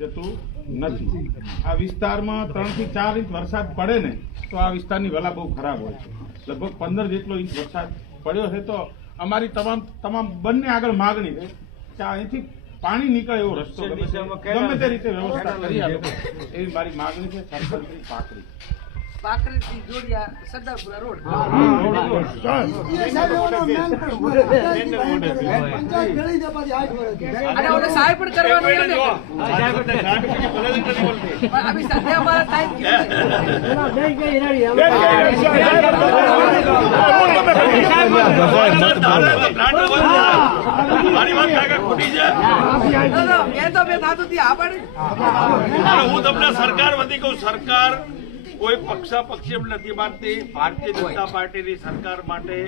જતું નથી। આ વિસ્તારમાં 3 થી 4 ઇંચ વરસાદ પડે ને તો આ વિસ્તારની વેલા બહુ ખરાબ હોય છે। લગભગ 15 જેટલો ઇંચ વરસાદ પડ્યો છે તો અમારી તમામ બંને આગળ માગણી છે કે અહીંથી પાણી નીકળે એવો રસ્તો ગમે તે રીતે વ્યવસ્થા કરી આપે એવી મારી માગણી છે। સરપંચની પાકડી જોડિયા સરદારપુરા રોડ અને ઓલે સાહેબ પણ કરવાનું છે અભી સધ્યા અમારા ટાઈમ મારી વાત કાકા ખોટી છે। મેં તો મેં થાતું હતી આપણે હું તમને સરકાર વતી કહું, સરકાર કોઈ પક્ષાપક્ષી નથી માનતી। ભારતીય જનતા પાર્ટીની સરકાર માટે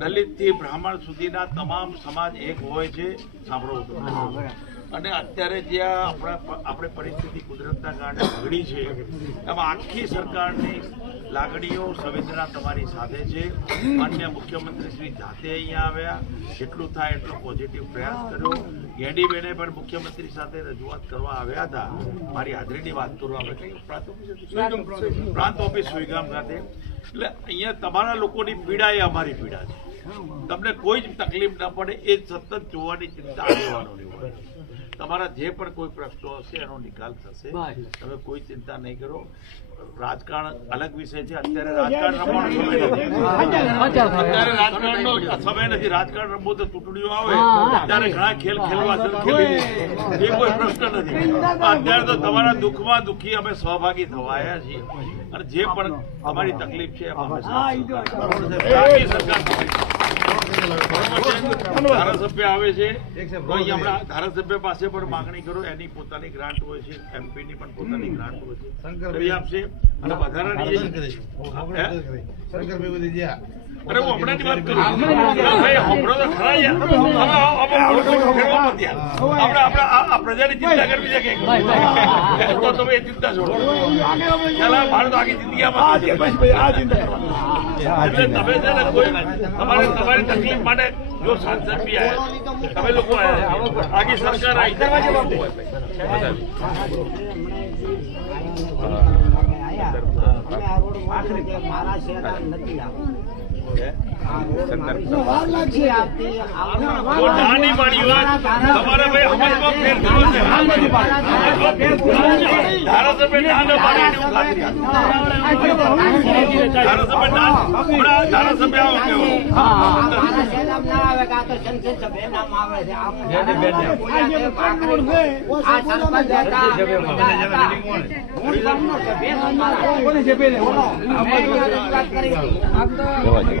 દલિત થી બ્રાહ્મણ સુધીના તમામ સમાજ એક હોય છે। સાંભળો અને અત્યારે જ્યાં આપણે પરિસ્થિતિ કુદરતના કારણે બગડી છે એમાં આખી સરકારની લાગણીઓ સંવેદના તમારી સાથે છે। માનનીય મુખ્યમંત્રી શ્રી જાતે અહીંયા આવ્યા, જેટલું થાય એટલો પોઝિટિવ પ્રયાસ કર્યો। ગેડીબેને પણ મુખ્યમંત્રી સાથે રજૂઆત કરવા આવ્યા હતા। મારી હાજરીની વાત કરું, આપણે કઈ પ્રાંત ઓફિસ સુઈગામ ખાતે। એટલે અહીંયા તમારા લોકોની પીડા એ અમારી પીડા છે। તમને કોઈ જ તકલીફ ન પડે એ સતત જોવાની ચિંતા આગેવાનોની હોય। તમારા જે પણ કોઈ પ્રશ્નો હશે એનો નિકાલ થશે, તમે કોઈ ચિંતા નહીં કરો। રાજકારણ અલગ વિષય છે, અત્યારે રાજકારણ રમવાનો સમય નથી। અત્યારે રાજકારણનો સમય નથી। રાજકારણ રમવું તો ચૂંટણીઓ આવે ત્યારે ઘણા ખેલ ખેલવા ખેલી એ કોઈ પ્રશ્ન નથી। અત્યારે તો તમારા દુઃખમાં દુઃખી અમે સહભાગી થવા આવ્યા છીએ અને જે પણ અમારી તકલીફ છે એમાં અમે સરકાર ધારાસભ્ય આવે છે તો આપણા ધારાસભ્ય પાસે પણ માગણી કરો, એની પોતાની ગ્રાન્ટ હોય છે, એમપી ની પણ પોતાની ગ્રાન્ટ હોય છે, કરી આપશે અને વધારાની અરે હું હમણાં વાત કરું પ્રજાની ચિંતા કરવી છે કે તો તમે એ ચિંતા છોડો, ભારત આખી જિંદગીમાં એટલે તમે છે ને કોઈ તમારી તકલીફ માટે જો સાંસદ બી આવ્યા, તમે લોકો આવ્યા, આખી સરકાર આવી નાની મારી વાત તમારે ભાઈ સમજમાં ફેર કરવો છે। ધારાસભ્ય ધારાસભ્ય આવો